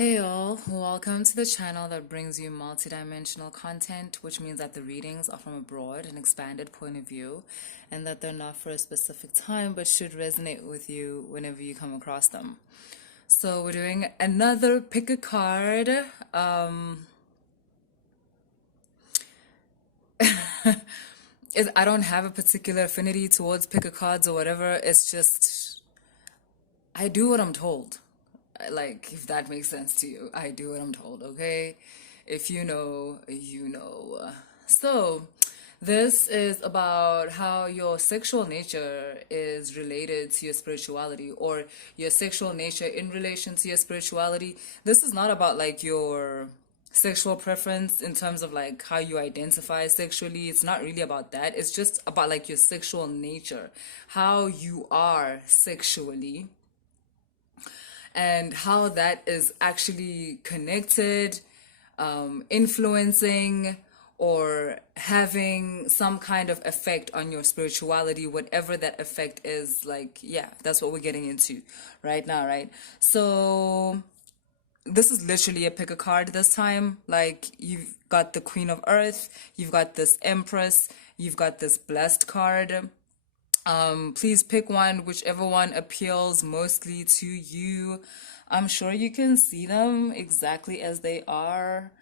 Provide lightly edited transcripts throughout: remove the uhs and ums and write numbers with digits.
Hey all, welcome to the channel that brings you multidimensional content, which means that the readings are from a broad and expanded point of view, and that they're not for a specific time but should resonate with you whenever you come across them. So we're doing another pick a card. I don't have a particular affinity towards pick a cards or whatever. It's just I do what I'm told. Like, if that makes sense to you, I do what I'm told, okay? If you know, you know. So, this is about how your sexual nature is related to your spirituality, or your sexual nature in relation to your spirituality. This is not about like your sexual preference in terms of like how you identify sexually. It's not really about that. It's just about like your sexual nature, how you are sexually, and how that is actually connected, influencing, or having some kind of effect on your spirituality, whatever that effect is. Like, yeah, that's what we're getting into right now, right? So, this is literally a pick a card this time. Like, you've got the Queen of Earth, you've got this Empress, you've got this Blessed card. Please pick one, whichever one appeals mostly to you. I'm sure you can see them exactly as they are.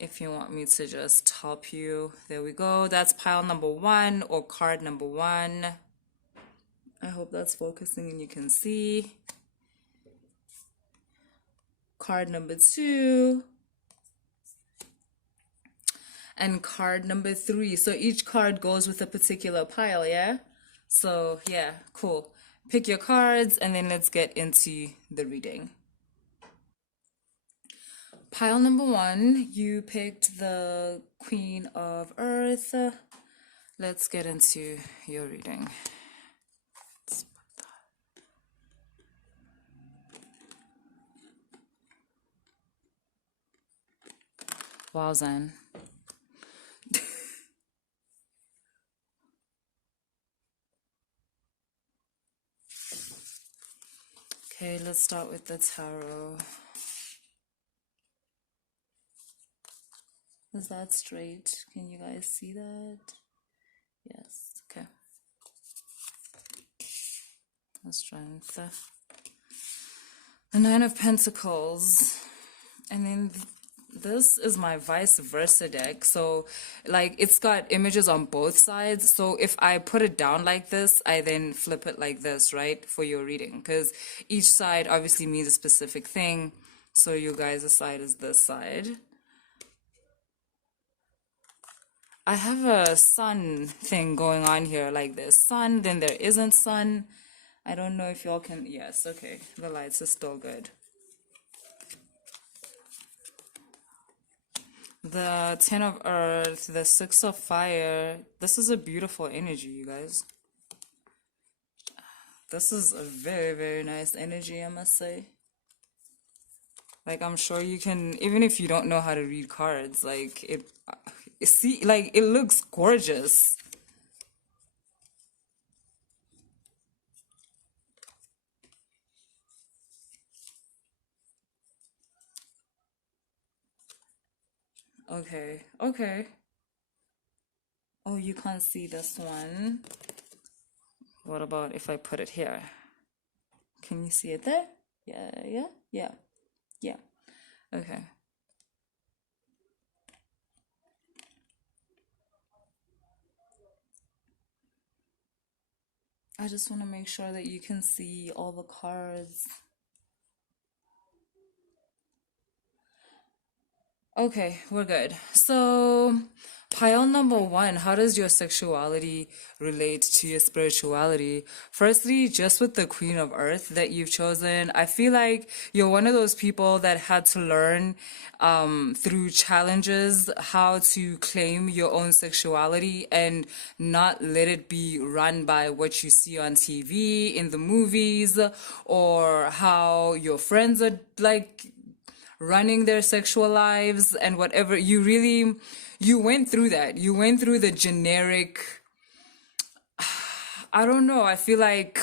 If you want me to just help you, there we go. That's pile number one, or card number one. I hope that's focusing and you can see. Card number two. And card number three. So each card goes with a particular pile, yeah? So, yeah, cool. Pick your cards and then let's get into the reading. Pile number one, you picked the Queen of Earth. Let's get into your reading. Wow, Zanne. Okay, let's start with the tarot. Is that straight? Can you guys see that? Yes, okay. The Strength. The Nine of Pentacles. And then this is my vice versa deck. So like it's got images on both sides. So if I put it down like this, I then flip it like this, right? For your reading. Because each side obviously means a specific thing. So you guys' side is this side. I have a sun thing going on here, like there's sun, then there isn't sun. I don't know if y'all can, yes, okay, the lights are still good. The Ten of Earth, the Six of Fire, this is a beautiful energy, you guys. This is a very, very nice energy, I must say. Like, I'm sure you can, even if you don't know how to read cards, like, see, like, it looks gorgeous. Okay, okay. Oh, you can't see this one. What about if I put it here? Can you see it there? Yeah, yeah, yeah, yeah. Okay. I just want to make sure that you can see all the cards. Okay, we're good. So, pile number one, how does your sexuality relate to your spirituality? Firstly, just with the Queen of Earth that you've chosen, I feel like you're one of those people that had to learn through challenges how to claim your own sexuality and not let it be run by what you see on TV, in the movies, or how your friends are like running their sexual lives and whatever. You went through that. You went through the generic, I don't know, I feel like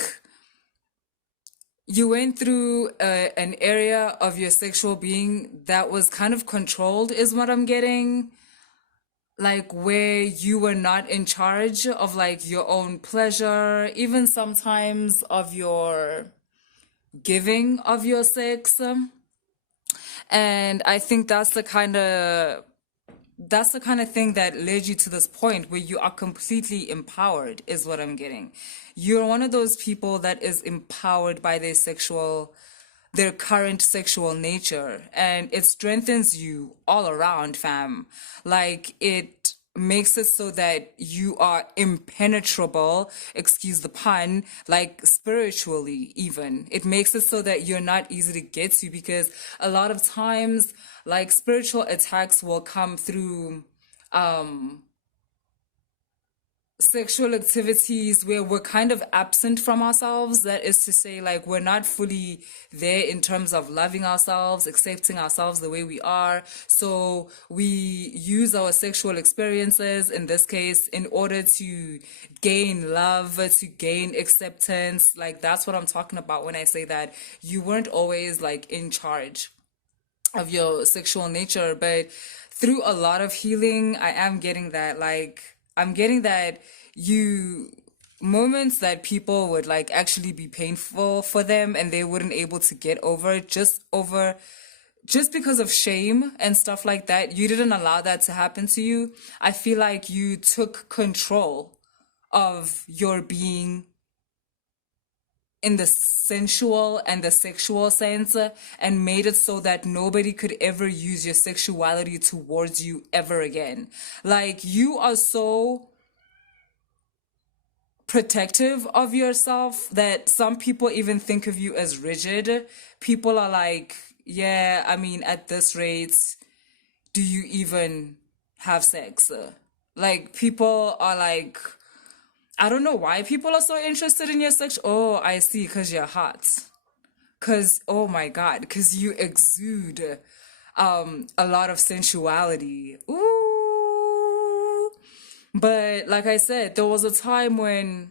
you went through an area of your sexual being that was kind of controlled, is what I'm getting. Like where you were not in charge of like your own pleasure, even sometimes of your giving of your sex. And I think that's the kind of thing that led you to this point where you are completely empowered, is what I'm getting. You're one of those people that is empowered by their current sexual nature, and it strengthens you all around, fam. Like it makes it so that you are impenetrable, excuse the pun, like spiritually even. It makes it so that you're not easy to get to, because a lot of times like spiritual attacks will come through sexual activities where we're kind of absent from ourselves. That is to say, like, we're not fully there in terms of loving ourselves, accepting ourselves the way we are. So we use our sexual experiences, in this case, in order to gain love, to gain acceptance. Like, that's what I'm talking about when I say that you weren't always like in charge of your sexual nature. But through a lot of healing, I am getting that, like, I'm getting that you moments that people would like actually be painful for them and they wouldn't able to get over it, just because of shame and stuff like that. You didn't allow that to happen to you. I feel like you took control of your being in the sensual and the sexual sense, and made it so that nobody could ever use your sexuality towards you ever again. Like, you are so protective of yourself that some people even think of you as rigid. People are like, yeah, I mean, at this rate, do you even have sex? Like, people are like, I don't know why people are so interested in your sex. Oh, I see, because you're hot. Because, oh my God, because you exude a lot of sensuality. Ooh. But like I said, there was a time when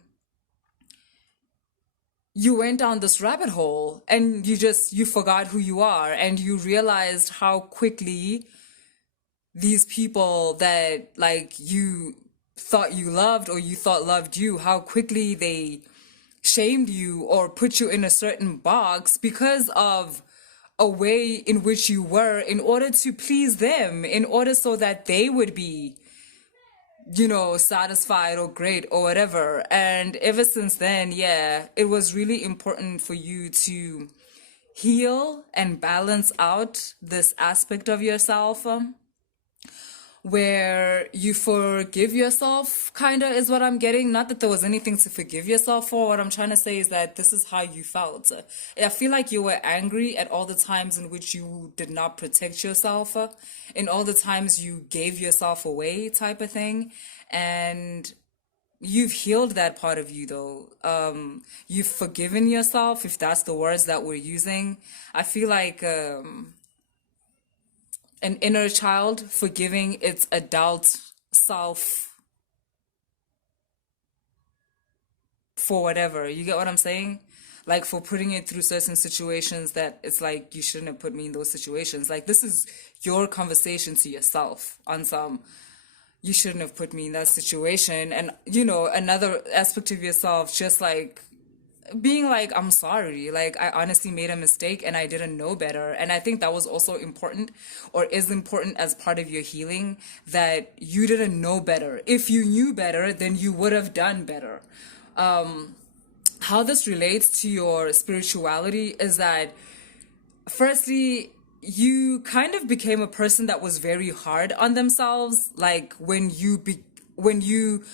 you went down this rabbit hole and you forgot who you are, and you realized how quickly these people that like you thought you loved or you thought loved you, how quickly they shamed you or put you in a certain box because of a way in which you were, in order to please them, in order so that they would be, satisfied or great or whatever. And ever since then, yeah, it was really important for you to heal and balance out this aspect of yourself. Where you forgive yourself, kind of, is what I'm getting. Not that there was anything to forgive yourself for. What I'm trying to say is that this is how you felt. I feel like you were angry at all the times in which you did not protect yourself, in all the times you gave yourself away, type of thing. And you've healed that part of you, though. You've forgiven yourself, if that's the words that we're using. I feel like an inner child forgiving its adult self for whatever. You get what I'm saying? Like, for putting it through certain situations that it's like, you shouldn't have put me in those situations. Like, this is your conversation to yourself on some, you shouldn't have put me in that situation. And, another aspect of yourself, just like being like, I'm sorry, like, I honestly made a mistake and I didn't know better. And I think that was also important, or is important, as part of your healing, that you didn't know better. If you knew better, then you would have done better. How this relates to your spirituality is that, firstly, you kind of became a person that was very hard on themselves. Like, when you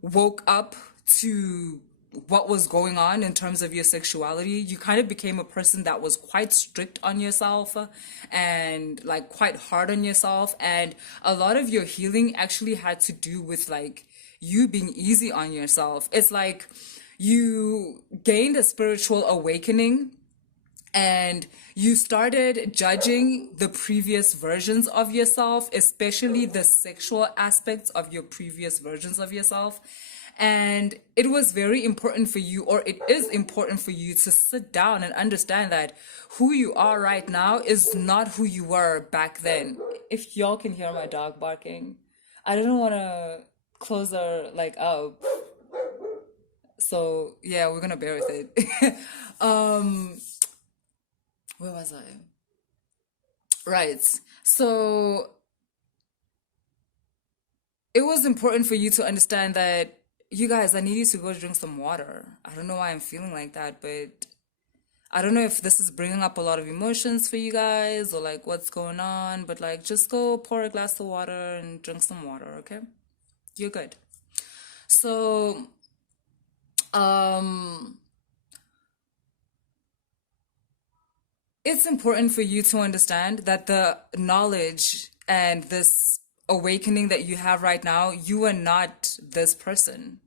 woke up to what was going on in terms of your sexuality, you kind of became a person that was quite strict on yourself, and like quite hard on yourself. And a lot of your healing actually had to do with like you being easy on yourself. It's like you gained a spiritual awakening and you started judging the previous versions of yourself, especially the sexual aspects of your previous versions of yourself. And it was very important for you, or it is important for you to sit down and understand that who you are right now is not who you were back then. If y'all can hear my dog barking, I didn't want to close her like up. So yeah, we're gonna bear with it. um, where was I? Right. So it was important for you to understand that you guys, I need you to go drink some water. I don't know why I'm feeling like that, but I don't know if this is bringing up a lot of emotions for you guys or like what's going on, but like just go pour a glass of water and drink some water, okay? You're good. So, um, it's important for you to understand that the knowledge and this awakening that you have right now, you are not this person.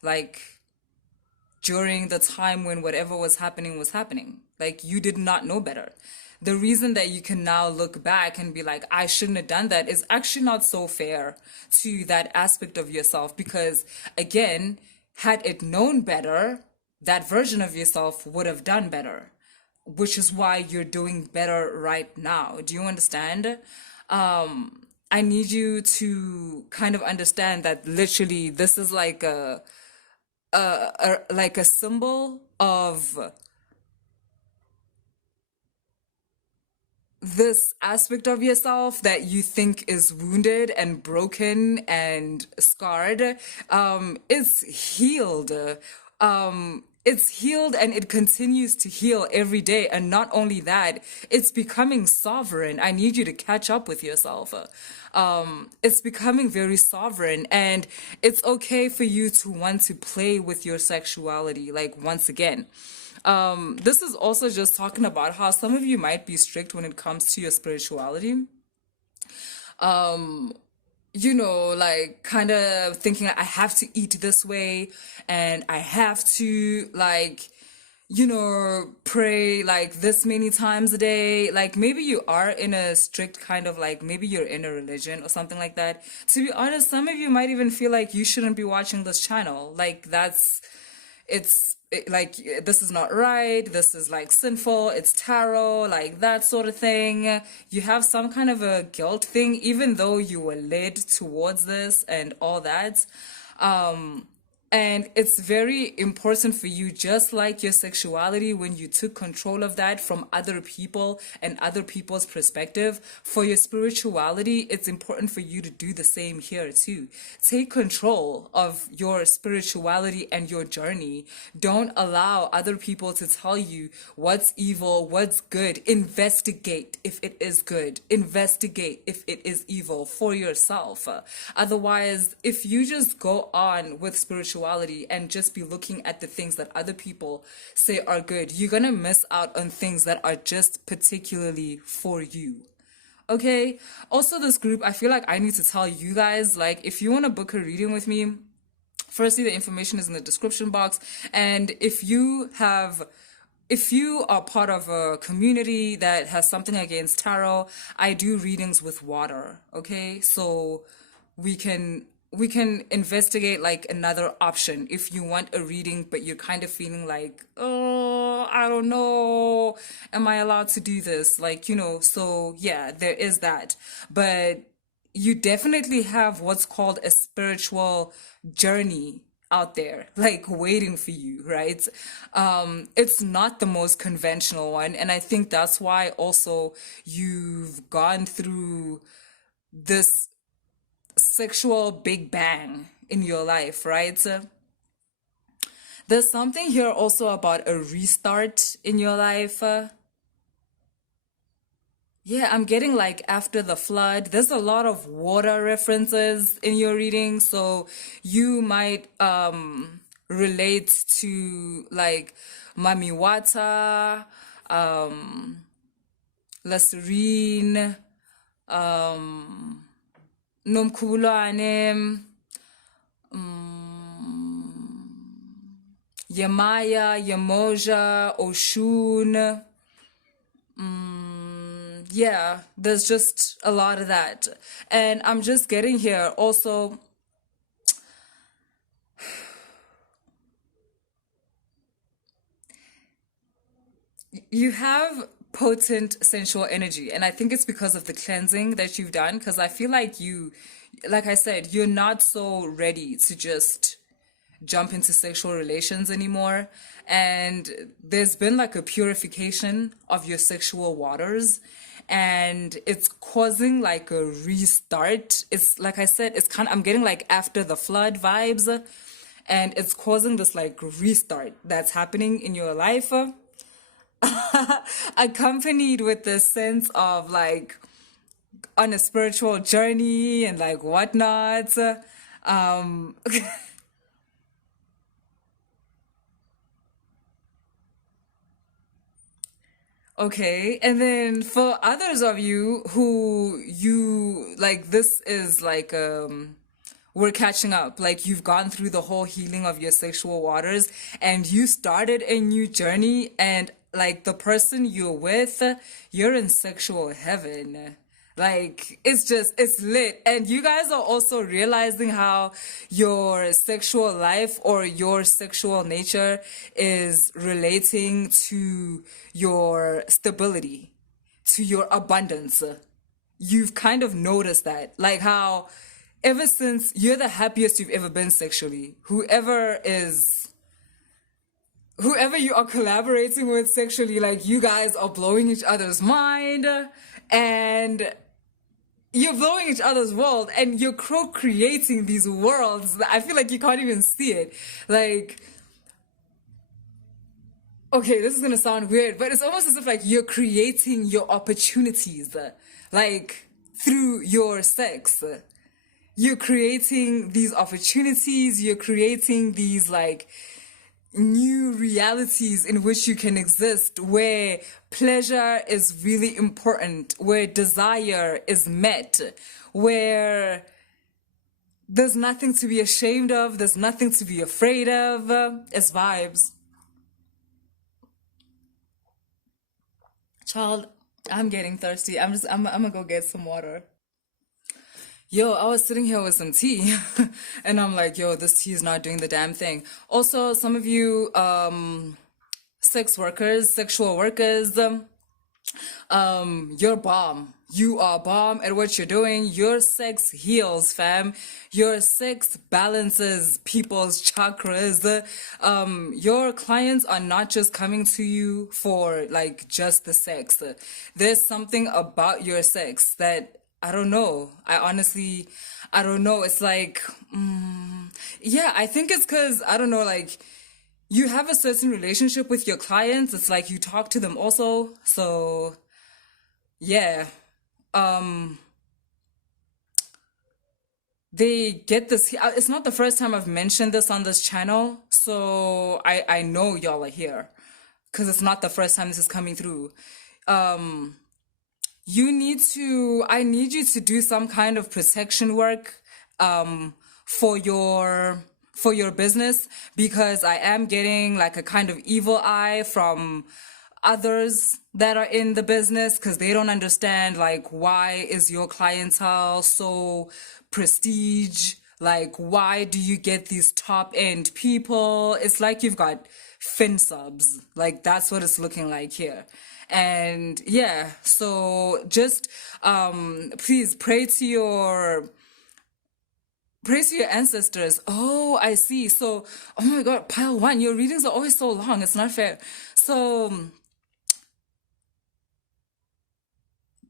Like, during the time when whatever was happening was happening. Like you did not know better. The reason that you can now look back and be like, I shouldn't have done that is actually not so fair to that aspect of yourself because, again, had it known better, that version of yourself would have done better, which is why you're doing better right now. Do you understand? I need you to kind of understand that literally this is like a symbol of this aspect of yourself that you think is wounded and broken and scarred is healed. It's healed and it continues to heal every day. And not only that, it's becoming sovereign. I need you to catch up with yourself. It's becoming very sovereign, and it's okay for you to want to play with your sexuality. Like, once again, this is also just talking about how some of you might be strict when it comes to your spirituality. You know, like kind of thinking I have to eat this way and I have to like, you know, pray like this many times a day. Like maybe you are in a strict kind of like, maybe you're in a religion or something like that. To be honest, some of you might even feel like you shouldn't be watching this channel. Like like this is not right, this is like sinful, it's tarot, like that sort of thing. You have some kind of a guilt thing even though you were led towards this and all that. And it's very important for you, just like your sexuality, when you took control of that from other people and other people's perspective, for your spirituality, it's important for you to do the same here too. Take control of your spirituality and your journey. Don't allow other people to tell you what's evil, what's good. Investigate if it is good. Investigate if it is evil for yourself. Otherwise, if you just go on with spirituality and just be looking at the things that other people say are good, you're gonna miss out on things that are just particularly for you. Okay? Also, this group, I feel like I need to tell you guys, like, if you want to book a reading with me, firstly, the information is in the description box. And if you are part of a community that has something against tarot, I do readings with water. Okay? So we can investigate like another option if you want a reading but you're kind of feeling like, oh, I don't know, am I allowed to do this, like, you know. So yeah, there is that, but you definitely have what's called a spiritual journey out there, like waiting for you, right? It's not the most conventional one, and I think that's why also you've gone through this sexual big bang in your life, right? There's something here also about a restart in your life. Yeah, I'm getting like after the flood. There's a lot of water references in your reading, so you might relate to like Mami Wata, La Serene, Nomkhulwane, Yamaya, Yamoja, Oshun. Yeah, there's just a lot of that. And I'm just getting here also, you have potent sensual energy, and I think it's because of the cleansing that you've done, because I feel like you, like I said, you're not so ready to just jump into sexual relations anymore. And there's been like a purification of your sexual waters, and it's causing like a restart. It's like I said, it's kind of, I'm getting like after the flood vibes, and it's causing this like restart that's happening in your life, accompanied with this sense of like on a spiritual journey and like whatnot. Um, Okay, and then for others of you who you like, this is like we're catching up. Like you've gone through the whole healing of your sexual waters, and you started a new journey, and like the person you're with, you're in sexual heaven. Like it's just it's lit, and you guys are also realizing how your sexual life or your sexual nature is relating to your stability, to your abundance. You've kind of noticed that, like how ever since you're the happiest you've ever been sexually, whoever you are collaborating with sexually, like you guys are blowing each other's mind, and you're blowing each other's world, and you're co-creating these worlds that I feel like you can't even see it. Like, okay, this is gonna sound weird, but it's almost as if like you're creating your opportunities, like through your sex. You're creating these opportunities, you're creating these like new realities in which you can exist, where pleasure is really important, where desire is met, where there's nothing to be ashamed of, there's nothing to be afraid of. It's vibes. Child, I'm getting thirsty. I'm gonna go get some water. Yo, I was sitting here with some tea and I'm like, yo, this tea is not doing the damn thing. Also, some of you sex workers, sexual workers, you're bomb. You are bomb at what you're doing. Your sex heals, fam. Your sex balances people's chakras. Your clients are not just coming to you for like just the sex. There's something about your sex that I don't know. I don't know. It's like, yeah, I think it's because, I don't know, like, you have a certain relationship with your clients. It's like you talk to them also. So, yeah, um, they get this. It's not the first time I've mentioned this on this channel. So I know y'all are here because it's not the first time this is coming through. Um, I need you to do some kind of protection work um for your business, because I am getting like a kind of evil eye from others that are in the business, because they don't understand like why is your clientele so prestige, like why do you get these top end people? It's like you've got fin subs, like that's what it's looking like here. And yeah, so just please pray to your ancestors. Oh, I see. So, oh my God, pile one, your readings are always so long. It's not fair. So,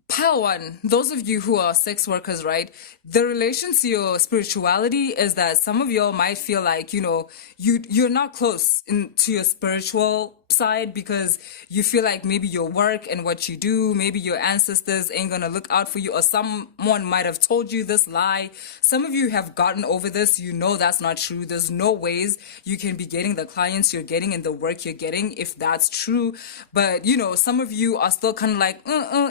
pile one, those of you who are sex workers, right? The relation to your spirituality is that some of y'all might feel like, you're not close to your spiritual side, because you feel like maybe your work and what you do, maybe your ancestors ain't gonna look out for you, or someone might have told you this lie. Some of you have gotten over this. You know that's not true. There's no ways you can be getting the clients you're getting and the work you're getting if that's true. But some of you are still kind of like,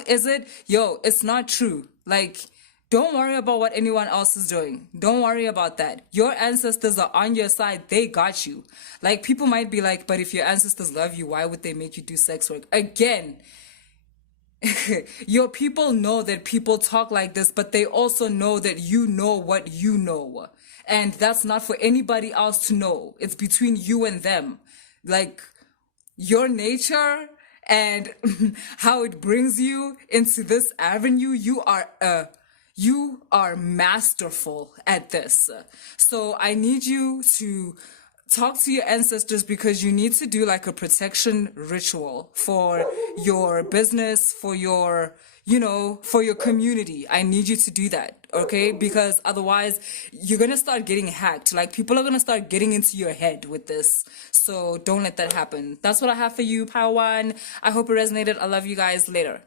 is it? Yo, it's not true. Like, don't worry about what anyone else is doing. Don't worry about that. Your ancestors are on your side. They got you. Like, people might be like, but if your ancestors love you, why would they make you do sex work? Again, your people know that people talk like this, but they also know that you know what you know. And that's not for anybody else to know. It's between you and them. Like, your nature and how it brings you into this avenue. You are masterful at this. So I need you to talk to your ancestors, because you need to do like a protection ritual for your business, for your, for your community. I need you to do that, okay? Because otherwise you're gonna start getting hacked. Like, people are gonna start getting into your head with this. So don't let that happen. That's what I have for you, Power One. I hope it resonated. I love you guys. Later.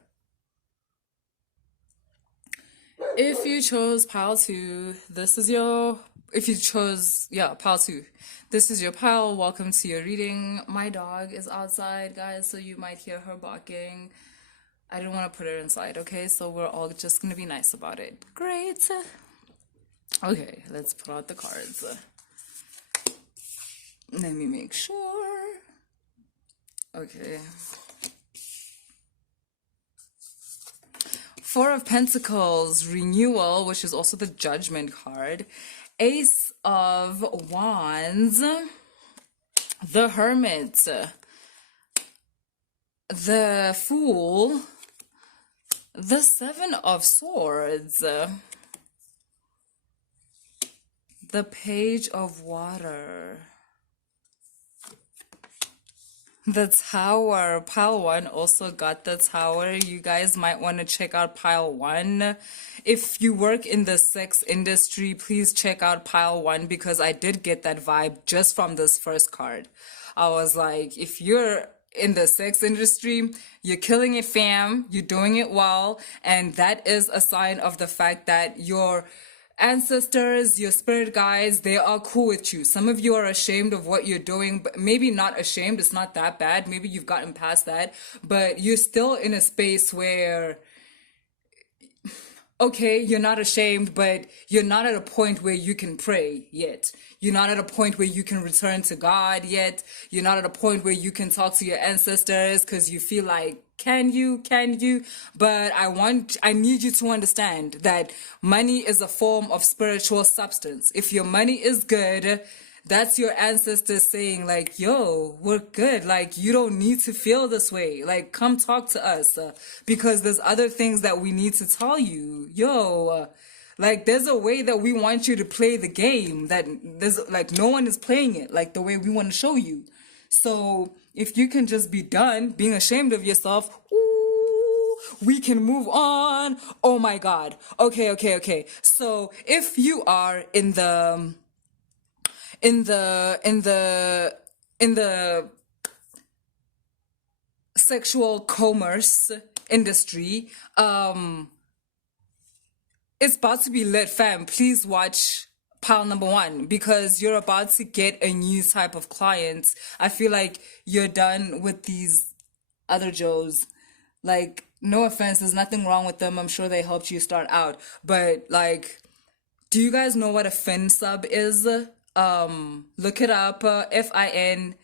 If you chose pile 2, this is your, if you chose, yeah, pile 2, this is your pile. Welcome to your reading. My dog is outside, guys, so you might hear her barking. I didn't want to put her inside, okay? So we're all just going to be nice about it. Great. Okay, let's put out the cards. Let me make sure. Okay. Four of Pentacles, renewal, which is also the Judgment card. Ace of Wands, the Hermit, the Fool, the Seven of Swords, the Page of Water, the Tower. Pile 1 also got the Tower. You guys might want to check out Pile 1. If you work in the sex industry, please check out Pile 1, because I did get that vibe just from this first card. I was like, if you're in the sex industry, you're killing it, fam. You're doing it well. And that is a sign of the fact that your ancestors, your spirit guides, they are cool with you. Some of you are ashamed of what you're doing, but maybe not ashamed. It's not that bad. Maybe you've gotten past that, but you're still in a space where, okay, you're not ashamed, but you're not at a point where you can pray yet. You're not at a point where you can return to God yet. You're not at a point where you can talk to your ancestors because you feel like, can you? But I need you to understand that money is a form of spiritual substance. If your money is good, that's your ancestors saying like, yo, we're good. Like, you don't need to feel this way. Like, come talk to us, because there's other things that we need to tell you. Like, there's a way that we want you to play the game that there's like no one is playing it like the way we want to show you. So if you can just be done being ashamed of yourself, ooh, we can move on. Oh my God. Okay. So if you are in the sexual commerce industry, it's about to be lit, fam. Please watch pile number 1, because you're about to get a new type of clients. I feel like you're done with these other Joes. Like, no offense, there's nothing wrong with them. I'm sure they helped you start out. But like, do you guys know what a fin sub is? Look it up. FINSUB,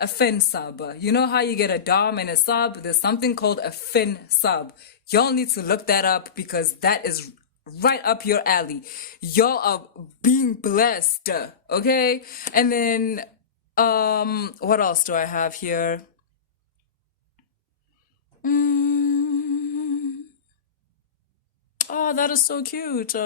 a fin sub. You know how you get a dom and a sub? There's something called a fin sub. Y'all need to look that up, because that is right up your alley. Y'all are being blessed, okay? And then, what else do I have here? Oh, that is so cute.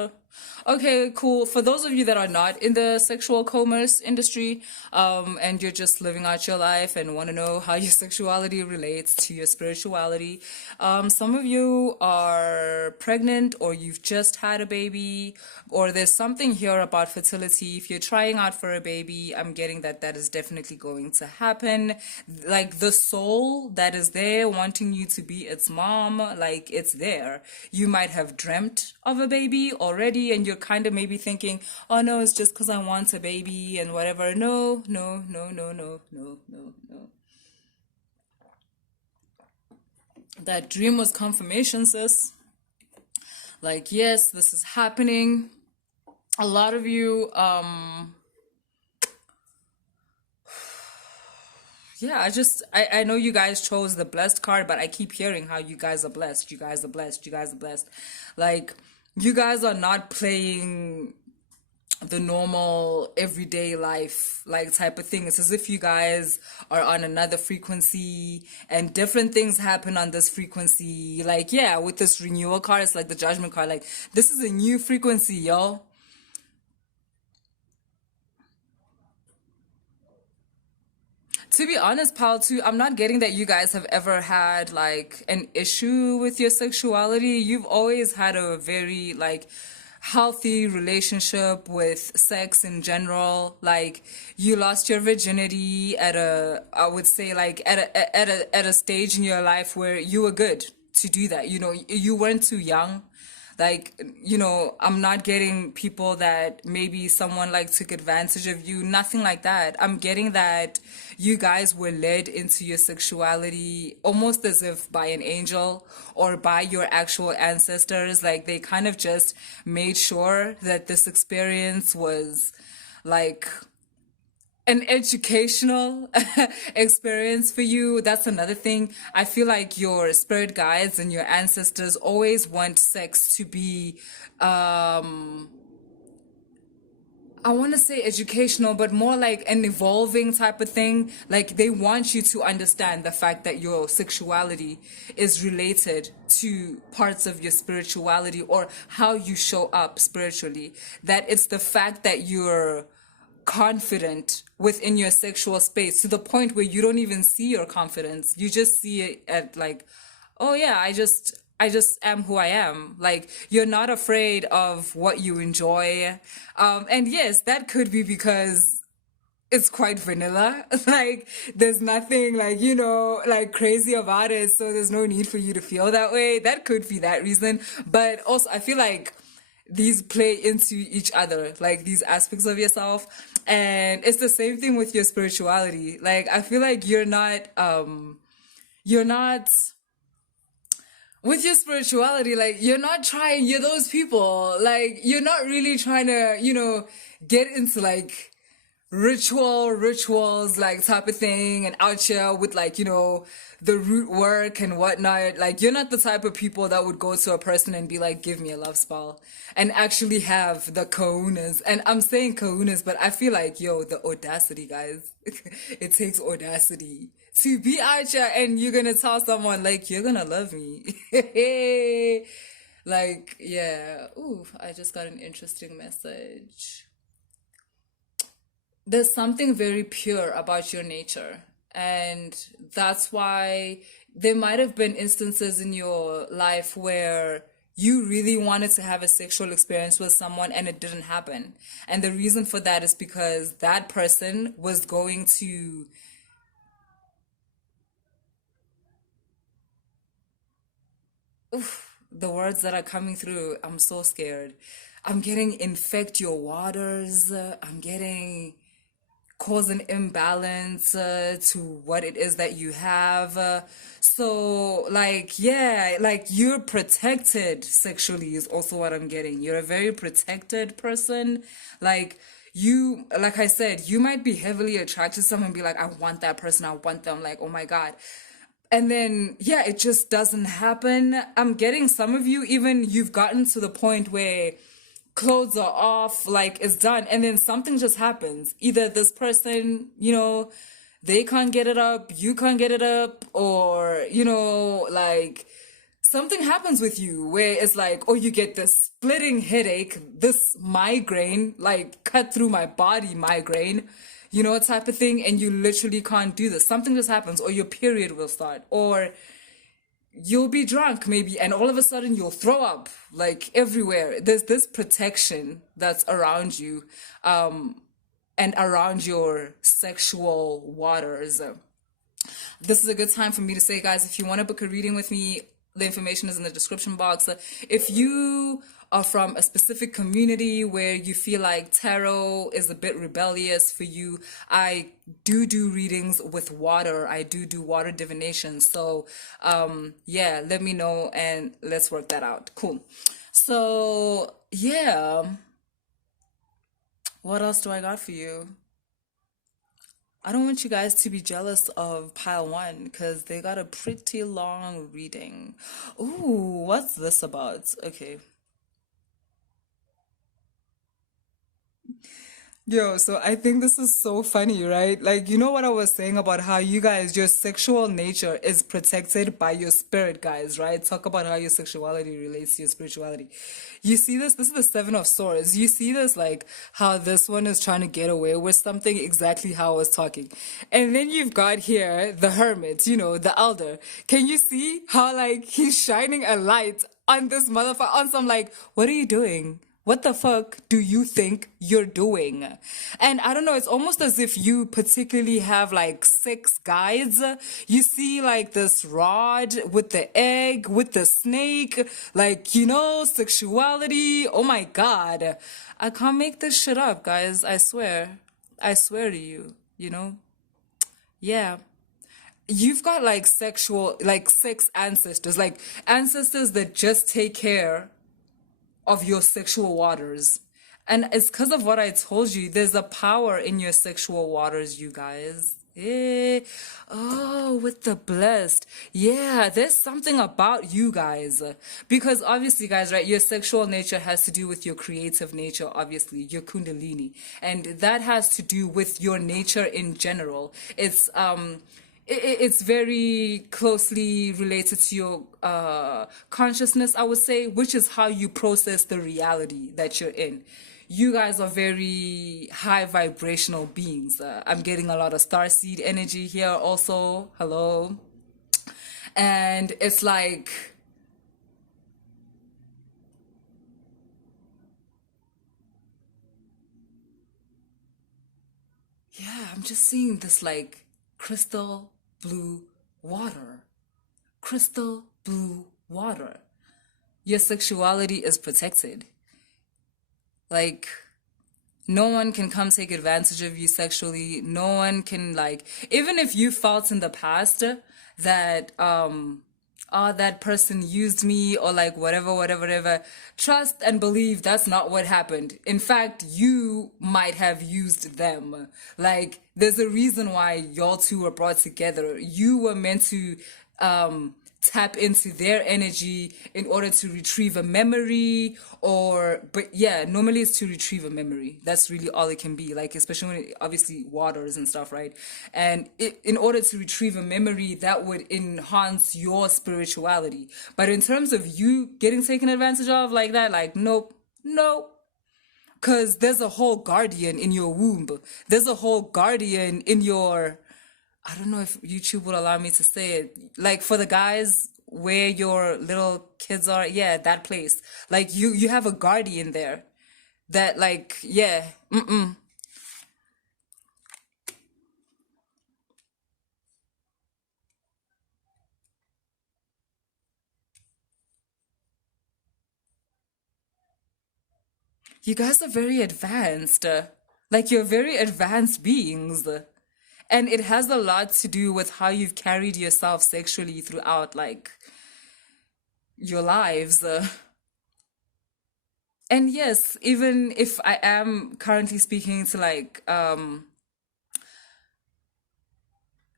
Okay, cool. For those of you that are not in the sexual commerce industry, and you're just living out your life and want to know how your sexuality relates to your spirituality, some of you are pregnant, or you've just had a baby, or there's something here about fertility. If you're trying out for a baby, I'm getting that that is definitely going to happen. Like, the soul that is there wanting you to be its mom, like, it's there. You might have dreamt of a baby already, and you're kind of maybe thinking, oh no, it's just because I want a baby and whatever. No. That dream was confirmation, sis. Like, yes, this is happening. A lot of you, yeah, I know you guys chose the blessed card, but I keep hearing how you guys are blessed. You guys are blessed. Like, you guys are not playing the normal everyday life like type of thing. It's as if you guys are on another frequency and different things happen on this frequency. Like, yeah, with this renewal card, it's like the judgment card. Like, this is a new frequency, y'all. To be honest, pal, too, I'm not getting that you guys have ever had like an issue with your sexuality. You've always had a very like healthy relationship with sex in general. Like you lost your virginity at a, I would say like at a stage in your life where you were good to do that. You know, you weren't too young. Like, I'm not getting people that maybe someone like took advantage of you, nothing like that. I'm getting that you guys were led into your sexuality almost as if by an angel or by your actual ancestors. Like, they kind of just made sure that this experience was like an educational experience for you. That's another thing. I feel like your spirit guides and your ancestors always want sex to be, I want to say educational, but more like an evolving type of thing. Like they want you to understand the fact that your sexuality is related to parts of your spirituality or how you show up spiritually. That it's the fact that you're confident within your sexual space to the point where you don't even see your confidence. You just see it at like, oh yeah, I just am who I am. Like you're not afraid of what you enjoy. And yes, that could be because it's quite vanilla. Like there's nothing like, like crazy about it. So there's no need for you to feel that way. That could be that reason. But also I feel like these play into each other, like these aspects of yourself. And it's the same thing with your spirituality. Like I feel like you're not with your spirituality, like you're not trying, you're those people. Like you're not really trying to, get into like rituals like type of thing and out here with like the root work and whatnot. Like you're not the type of people that would go to a person and be like, give me a love spell, and actually have the kahunas. And I'm saying kahunas, but I feel like the audacity, guys. It takes audacity to be out here and you're gonna tell someone like you're gonna love me. Like, yeah. Ooh, I just got an interesting message. There's something very pure about your nature. And that's why there might have been instances in your life where you really wanted to have a sexual experience with someone and it didn't happen. And the reason for that is because that person was going to, the words that are coming through, I'm so scared. I'm getting infect your waters. I'm getting cause an imbalance to what it is that you have. So, like, yeah, like you're protected sexually is also what I'm getting. You're a very protected person. Like, like I said, you might be heavily attracted to someone and be like, I want that person, I want them, like, oh my God. And then, yeah, it just doesn't happen. I'm getting some of you, even you've gotten to the point where clothes are off, like it's done, and then something just happens. Either this person, they can't get it up, you can't get it up, or, like something happens with you where it's like, oh, you get this splitting headache, this migraine, like cut through my body migraine, type of thing, and you literally can't do this. Something just happens, or your period will start, or you'll be drunk maybe, and all of a sudden you'll throw up like everywhere. There's this protection that's around you, and around your sexual waters. This is a good time for me to say, guys, if you want to book a reading with me, the information is in the description box. If you are from a specific community where you feel like tarot is a bit rebellious for you, I do readings with water. I do water divination. So, yeah, let me know and let's work that out. Cool. So, yeah. What else do I got for you? I don't want you guys to be jealous of pile one because they got a pretty long reading. Ooh, what's this about? Okay. Yo, so I think this is so funny, right? Like, you know what I was saying about how you guys, your sexual nature is protected by your spirit, guys, right? Talk about how your sexuality relates to your spirituality. You see this? This is the Seven of Swords. You see this, like, how this one is trying to get away with something exactly how I was talking. And then you've got here the Hermit, the Elder. Can you see how, like, he's shining a light on this motherfucker, on some, like, what are you doing? What the fuck do you think you're doing? And I don't know, it's almost as if you particularly have like six guides. You see like this rod with the egg, with the snake, like, sexuality. Oh my God. I can't make this shit up, guys. I swear. I swear to you, Yeah. You've got like six ancestors, like ancestors that just take care of your sexual waters. And it's because of what I told you. There's a power in your sexual waters, you guys. Oh, with the blessed. Yeah, there's something about you guys. Because obviously, guys, right, your sexual nature has to do with your creative nature, obviously, your kundalini. And that has to do with your nature in general. It's very closely related to your consciousness, I would say, which is how you process the reality that you're in. You guys are very high vibrational beings. I'm getting a lot of starseed energy here also. Hello. And it's like, yeah, I'm just seeing this like crystal blue water. Crystal blue water. Your sexuality is protected. Like, no one can come take advantage of you sexually. No one can, like, even if you felt in the past that, oh, that person used me or like whatever, trust and believe that's not what happened. In fact, you might have used them. Like, there's a reason why y'all two were brought together. You were meant to, tap into their energy in order to retrieve a memory, but yeah, normally it's to retrieve a memory. That's really all it can be, like, especially when obviously waters and stuff, right? And in order to retrieve a memory that would enhance your spirituality. But in terms of you getting taken advantage of like that, like, nope, nope. Because there's a whole guardian in your womb. There's a whole guardian in your, I don't know if YouTube will allow me to say it. Like, for the guys where your little kids are, yeah, that place. Like, you have a guardian there that, like, yeah, you guys are very advanced. Like, you're very advanced beings. And it has a lot to do with how you've carried yourself sexually throughout, like, your lives. And yes, even if I am currently speaking to, like,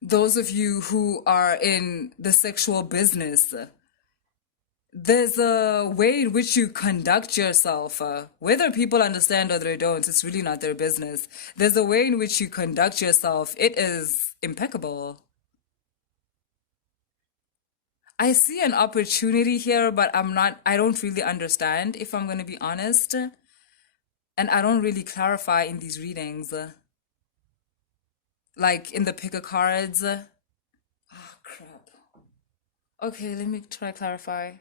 those of you who are in the sexual business, there's a way in which you conduct yourself. Whether people understand or they don't, it's really not their business. There's a way in which you conduct yourself. It is impeccable. I see an opportunity here, but I don't really understand, if I'm going to be honest. And I don't really clarify in these readings. Like in the picker cards. Oh, crap. Okay, let me try clarify.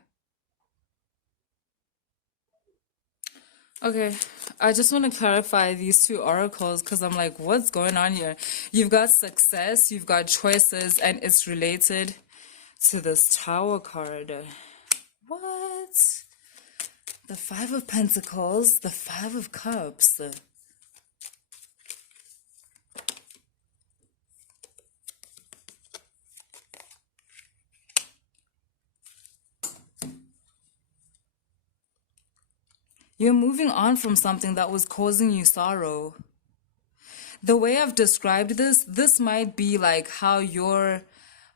Okay, I just want to clarify these two oracles because I'm like, what's going on here? You've got success, you've got choices, and it's related to this Tower card. What? The Five of Pentacles, the Five of Cups. You're moving on from something that was causing you sorrow. The way I've described this might be like how you're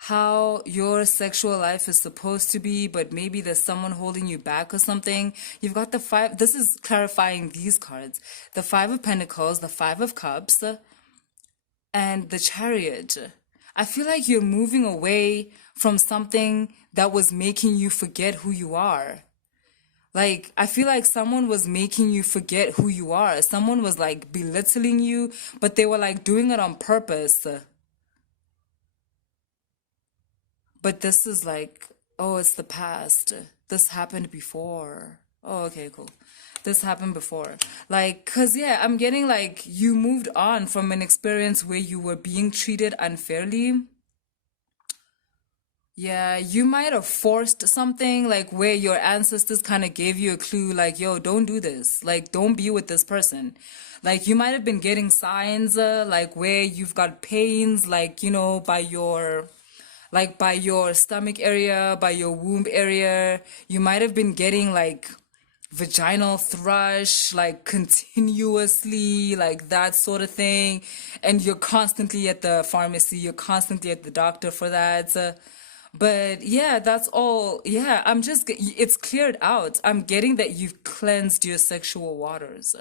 how your sexual life is supposed to be, but maybe there's someone holding you back or something. You've got the five, this is clarifying these cards, the Five of Pentacles, the Five of Cups, and the Chariot. I feel like you're moving away from something that was making you forget who you are. Like, I feel like someone was making you forget who you are. Someone was like belittling you, but they were like doing it on purpose. But this is like, oh, it's the past. This happened before. Oh, okay, cool. This happened before. Like, cause yeah, I'm getting like you moved on from an experience where you were being treated unfairly. Yeah, you might have forced something like where your ancestors kind of gave you a clue, like, yo, don't do this. Like, don't be with this person. Like, you might have been getting signs, like where you've got pains, like, by your stomach area, by your womb area. You might have been getting like vaginal thrush, like continuously, like that sort of thing. And you're constantly at the pharmacy, you're constantly at the doctor for that. But yeah, that's all. Yeah, it's cleared out. I'm getting that you've cleansed your sexual waters.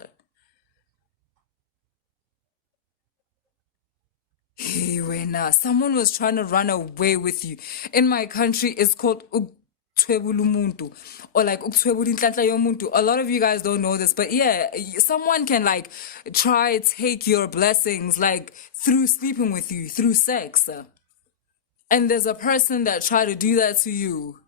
Hey, wena, someone was trying to run away with you. In my country, it's called ukuthwebula umuntu, or like ukuthwebula inhlanhla yomuntu. A lot of you guys don't know this, but yeah, someone can like try take your blessings like through sleeping with you, through sex. And there's a person that tried to do that to you.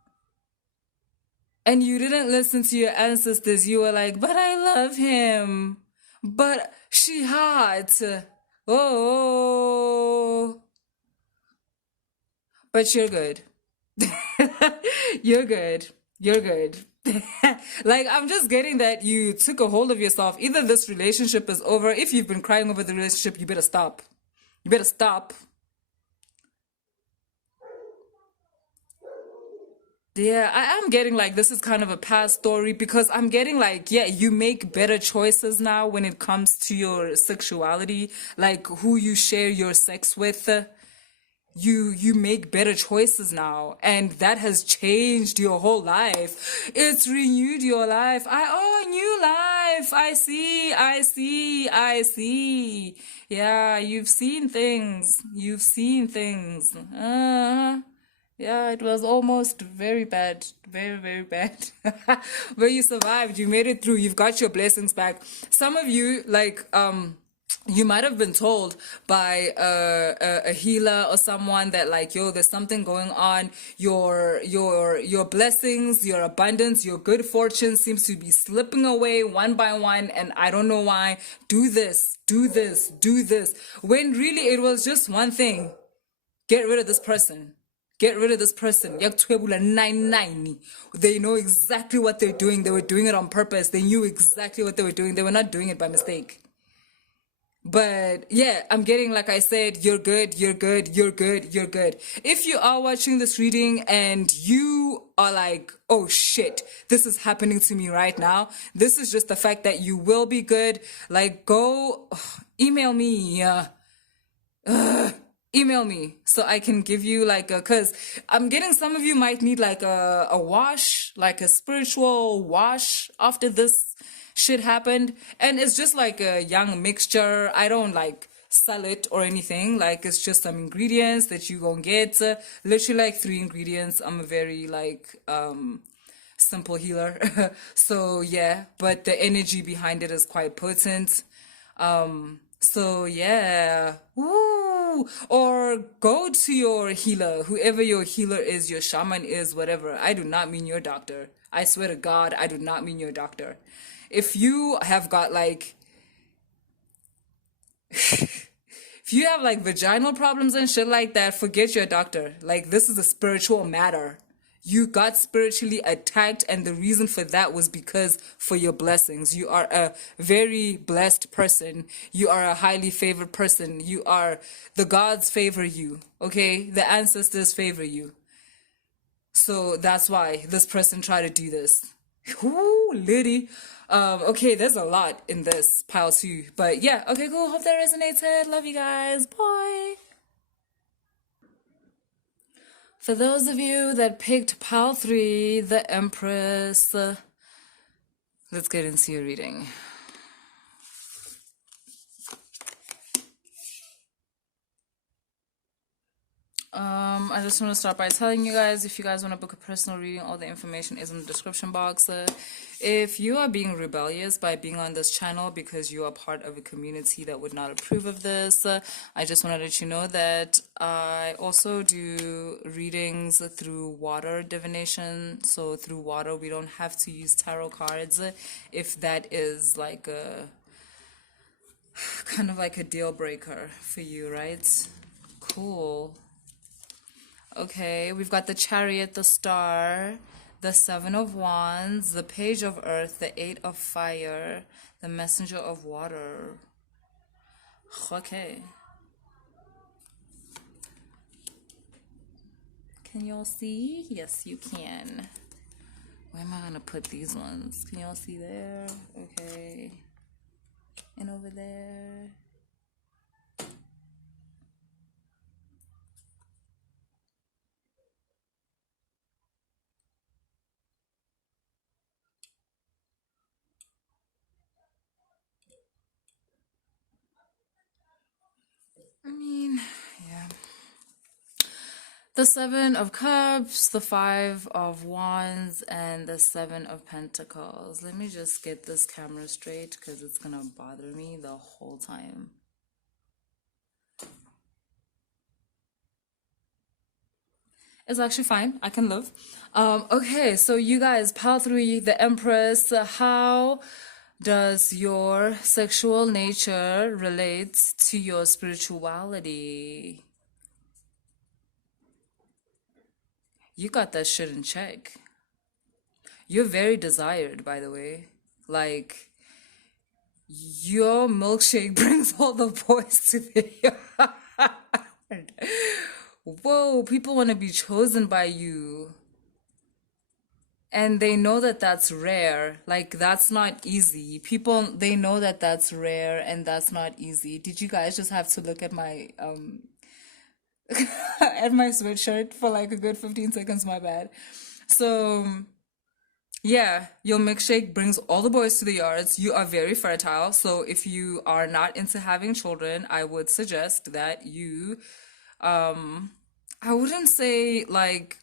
And you didn't listen to your ancestors. You were like, but I love him. But she hot. Oh, but you're good. You're good. You're good. Like, I'm just getting that you took a hold of yourself. Either this relationship is over. If you've been crying over the relationship, you better stop. You better stop. Yeah, I am getting like this is kind of a past story because I'm getting like, yeah, you make better choices now when it comes to your sexuality, like who you share your sex with. You make better choices now, and that has changed your whole life. It's renewed your life. New life. I see. Yeah, you've seen things. You've seen things. Yeah, it was almost very bad. Very, very bad. But you survived. You made it through. You've got your blessings back. Some of you, like, you might have been told by a healer or someone that like, yo, there's something going on. Your blessings, your abundance, your good fortune seems to be slipping away one by one, and I don't know why. Do this, do this, do this. When really it was just one thing. Get rid of this person. Get rid of this person. Yaktwebula 99. They know exactly what they're doing. They were doing it on purpose. They knew exactly what they were doing. They were not doing it by mistake. But yeah, I'm getting, like I said, you're good, you're good, you're good, you're good. If you are watching this reading and you are like, oh shit, this is happening to me right now, this is just the fact that you will be good. Like, go email me. Email me so I can give you like cause I'm getting some of you might need like a wash, like a spiritual wash after this shit happened. And it's just like a young mixture. I don't like sell it or anything. Like, it's just some ingredients that you gonna get. Literally like 3 ingredients. I'm a very like simple healer. So yeah, but the energy behind it is quite potent. So yeah, woo! Or go to your healer, whoever your healer is, your shaman is, whatever. I do not mean your doctor. I swear to God, I do not mean your doctor. If you have got like, if you have like vaginal problems and shit like that, forget your doctor. Like, this is a spiritual matter. You got spiritually attacked, and the reason for that was because for your blessings. You are a very blessed person. You are a highly favored person. You are, the gods favor you, okay? The ancestors favor you. So that's why this person tried to do this. Ooh, lady. Okay, there's a lot in this pile too. But yeah, okay, cool. Hope that resonated. Love you guys. Bye. For those of you that picked pile 3, the Empress, let's get into your reading. I just want to start by telling you guys, if you guys want to book a personal reading, all the information is in the description box. If you are being rebellious by being on this channel because you are part of a community that would not approve of this, I just want to let you know that I also do readings through water divination. So through water, we don't have to use tarot cards if that is like a kind of like a deal breaker for you, right? Cool. Okay, we've got the Chariot, the Star, the Seven of Wands, the Page of Earth, the Eight of Fire, the Messenger of Water. Okay. Can y'all see? Yes, you can. Where am I going to put these ones? Can y'all see there? Okay. And over there. I mean, yeah. The Seven of Cups, the Five of Wands, and the Seven of Pentacles. Let me just get this camera straight because it's going to bother me the whole time. It's actually fine. I can live. Okay, so you guys, pile 3, the Empress. How does your sexual nature relate to your spirituality? You got that shit in check. You're very desired, by the way. Like, your milkshake brings all the boys to the yard. Whoa, people want to be chosen by you. And they know that that's rare. Like, that's not easy. People, they know that that's rare and that's not easy. Did you guys just have to look at my, at my sweatshirt for like a good 15 seconds? My bad. So, yeah, your milkshake brings all the boys to the yards. You are very fertile. So if you are not into having children, I would suggest that you, I wouldn't say like,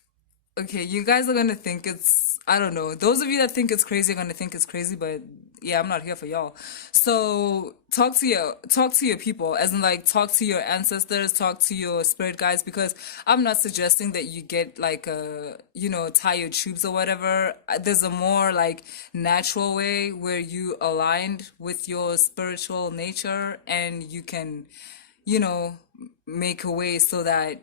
okay, you guys are gonna think it's, I don't know. Those of you that think it's crazy are gonna think it's crazy, but yeah, I'm not here for y'all. So talk to your people, as in like talk to your ancestors, talk to your spirit guides, because I'm not suggesting that you get like a, tie your tubes or whatever. There's a more like natural way where you aligned with your spiritual nature and you can, you know, make a way so that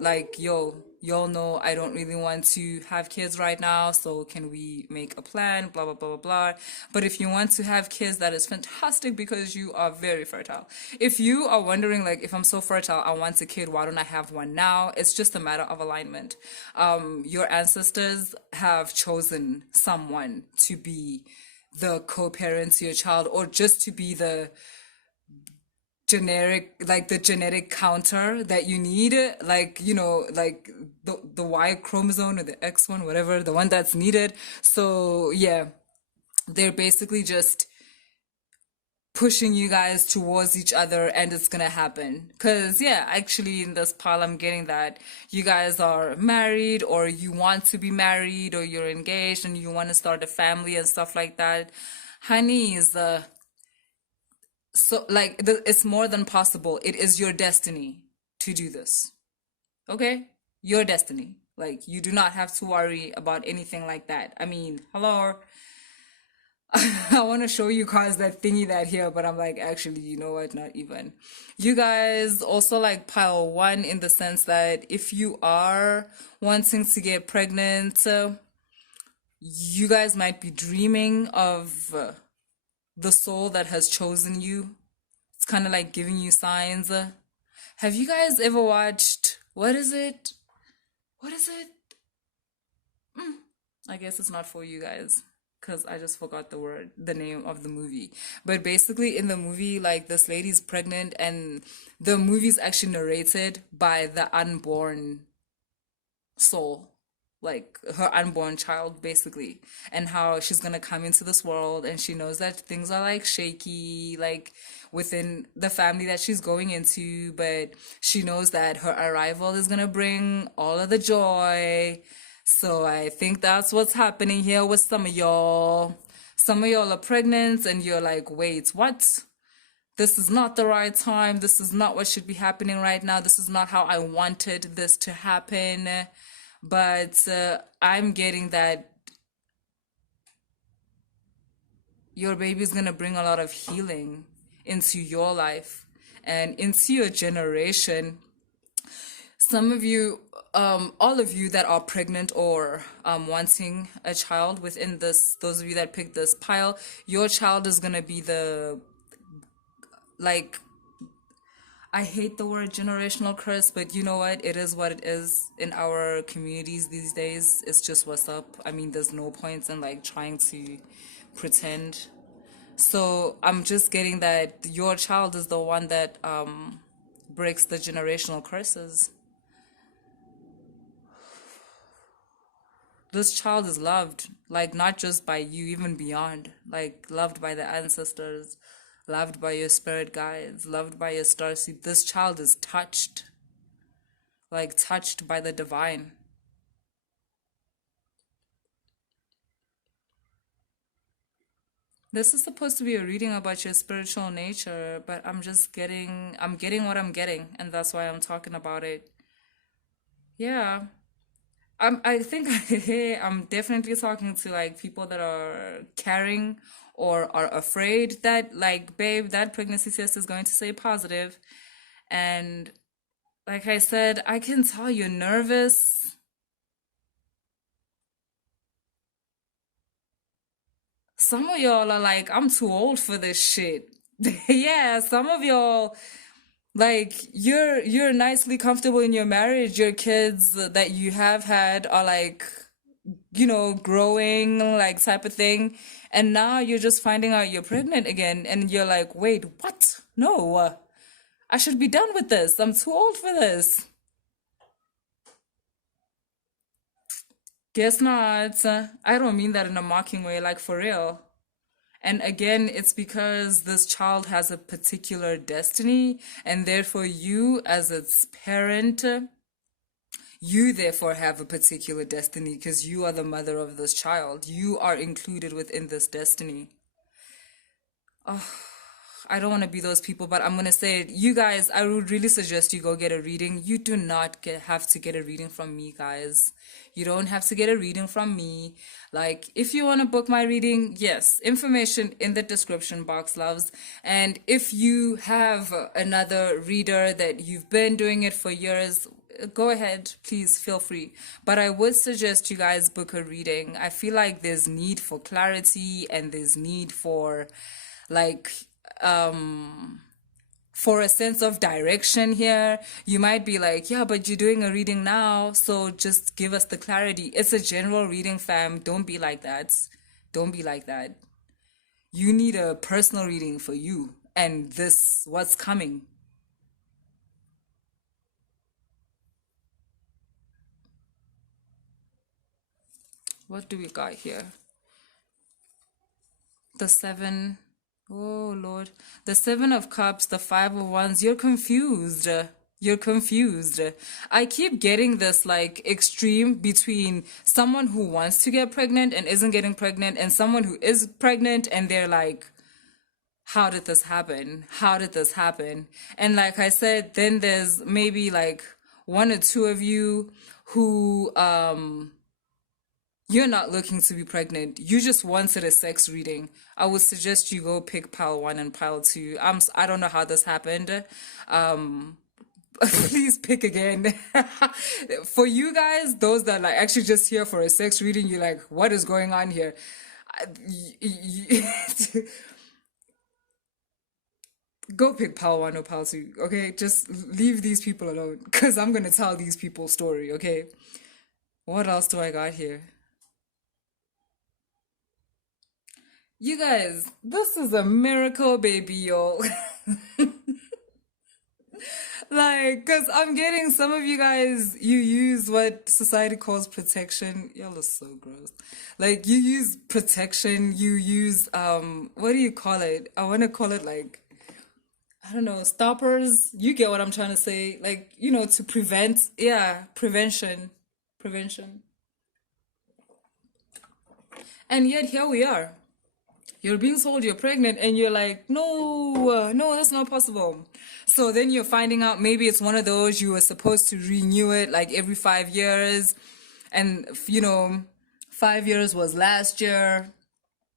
like, y'all know I don't really want to have kids right now, so can we make a plan, blah blah blah blah blah. But if you want to have kids, that is fantastic because you are very fertile. If you are wondering like, if I'm so fertile, I want a kid, why don't I have one now? It's just a matter of alignment. Your ancestors have chosen someone to be the co-parent to your child, or just to be the generic, like the genetic counter that you need, like, like the Y chromosome or the X one, whatever, the one that's needed. So yeah, they're basically just pushing you guys towards each other, and it's gonna happen. Because yeah, actually in this pile I'm getting that you guys are married, or you want to be married, or you're engaged and you want to start a family and stuff like that. Honey, is the so like it's more than possible. It is your destiny to do this. Okay? Your destiny. Like, you do not have to worry about anything like that. I mean, hello. I want to show you guys that thingy that here, but I'm like, actually, you know what? Not even. You guys also like pile 1 in the sense that if you are wanting to get pregnant, you guys might be dreaming of the soul that has chosen you. It's kind of like giving you signs. Have you guys ever watched, what is it? What is it? I guess it's not for you guys because I just forgot the name of the movie. But basically in the movie, like, this lady's pregnant and the movie's actually narrated by the unborn soul, like her unborn child, basically, and how she's gonna come into this world and she knows that things are like shaky, like within the family that she's going into, but she knows that her arrival is gonna bring all of the joy. So I think that's what's happening here with some of y'all. Some of y'all are pregnant and you're like, wait, what? This is not the right time. This is not what should be happening right now. This is not how I wanted this to happen. But I'm getting that your baby is going to bring a lot of healing into your life and into your generation. Some of you, all of you that are pregnant or wanting a child within this, those of you that picked this pile, your child is going to be the, like, I hate the word generational curse, but you know what? It is what it is in our communities these days. It's just what's up. I mean, there's no point in like trying to pretend. So I'm just getting that your child is the one that breaks the generational curses. This child is loved, like not just by you, even beyond, like loved by the ancestors, loved by your spirit guides, loved by your starseed. This child is touched, like touched by the divine. This is supposed to be a reading about your spiritual nature, but I'm getting what I'm getting, and that's why I'm talking about it. Yeah. I think I'm definitely talking to like people that are caring or are afraid that like, babe, that pregnancy test is going to say positive. And like I said, I can tell you're nervous. Some of y'all are like, I'm too old for this shit. Yeah, some of y'all like you're nicely comfortable in your marriage. Your kids that you have had are like, growing, like type of thing. And now you're just finding out you're pregnant again. And you're like, wait, what? No, I should be done with this. I'm too old for this. Guess not. I don't mean that in a mocking way, like for real. And again, it's because this child has a particular destiny, and therefore you, as its parent, you therefore have a particular destiny because you are the mother of this child. You are included within this destiny. I don't want to be those people, but I'm going to say it. You guys, I would really suggest you go get a reading. You do not have to get a reading from me, guys. You don't have to get a reading from me. Like, if you want to book my reading, yes, information in the description box, loves. And if you have another reader that you've been doing it for years, go ahead, please feel free. But I would suggest you guys book a reading. I feel like there's need for clarity and there's need for like for a sense of direction here. You might be like, yeah, but you're doing a reading now, so just give us the clarity. It's a general reading, fam. Don't be like that. Don't be like that. You need a personal reading for you and this what's coming. What do we got here? The seven. Oh Lord. The seven of cups, the five of wands. You're confused. You're confused. I keep getting this like extreme between someone who wants to get pregnant and isn't getting pregnant and someone who is pregnant and they're like, how did this happen? How did this happen? And like I said, then there's maybe like one or two of you who you're not looking to be pregnant. You just wanted a sex reading. I would suggest you go pick pile one and pile two. I don't know how this happened. Please pick again. For you guys, those that like actually just here for a sex reading, you're like, what is going on here? Go pick pile one or pile two, okay? Just leave these people alone because I'm gonna tell these people story, okay? What else do I got here? You guys, this is a miracle, baby, yo. Like, because I'm getting some of you guys, you use what society calls protection. Y'all are so gross. Like, you use protection, you use, what do you call it? I want to call it like, I don't know, stoppers. You get what I'm trying to say. Like, to prevent, yeah, prevention. Prevention. And yet, here we are. You're being told you're pregnant and you're like, no, no, that's not possible. So then you're finding out maybe it's one of those you were supposed to renew it like every 5 years. And, 5 years was last year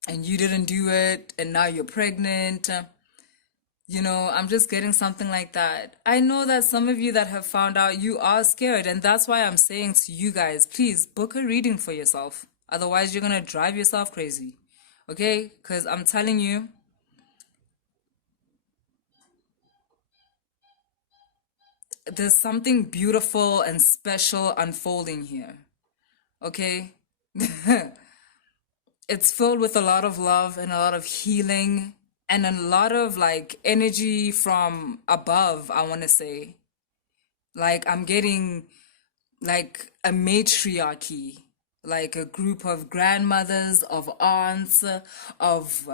and you didn't do it and now you're pregnant. I'm just getting something like that. I know that some of you that have found out you are scared, and that's why I'm saying to you guys, please book a reading for yourself. Otherwise, you're going to drive yourself crazy. Okay? Because I'm telling you, there's something beautiful and special unfolding here. Okay? It's filled with a lot of love and a lot of healing and a lot of like energy from above, I want to say. Like, I'm getting like a matriarchy, like a group of grandmothers, of aunts, of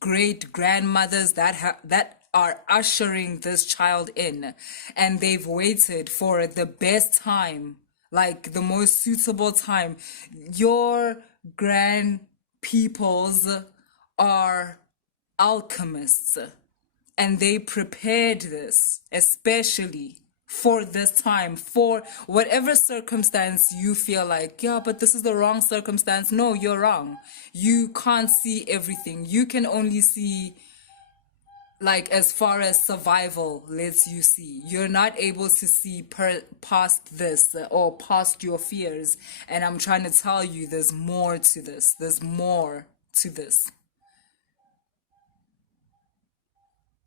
great grandmothers that are ushering this child in, and they've waited for the best time, like the most suitable time. Your grand peoples are alchemists, and they prepared this especially for this time, for whatever circumstance you feel like, yeah, but this is the wrong circumstance. No, you're wrong. You can't see everything. You can only see like as far as survival lets you see. You're not able to see past this or past your fears. And I'm trying to tell you there's more to this. There's more to this.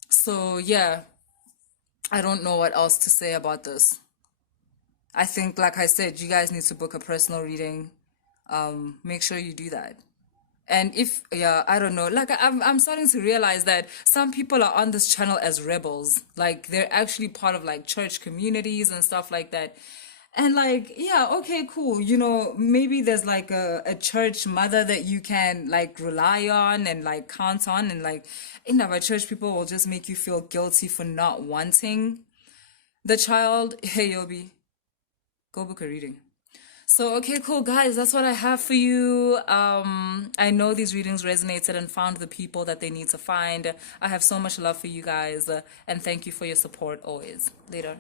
So yeah, I don't know what else to say about this. I think, like I said, you guys need to book a personal reading. Make sure you do that. And if, yeah, I don't know, like I'm starting to realize that some people are on this channel as rebels. Like they're actually part of like church communities and stuff like that. And like, yeah, okay, cool. Maybe there's like a church mother that you can like rely on and like count on. And like, in our church, people will just make you feel guilty for not wanting the child. Hey, Yobi, go book a reading. So, okay, cool, guys. That's what I have for you. I know these readings resonated and found the people that they need to find. I have so much love for you guys, and thank you for your support always. Later.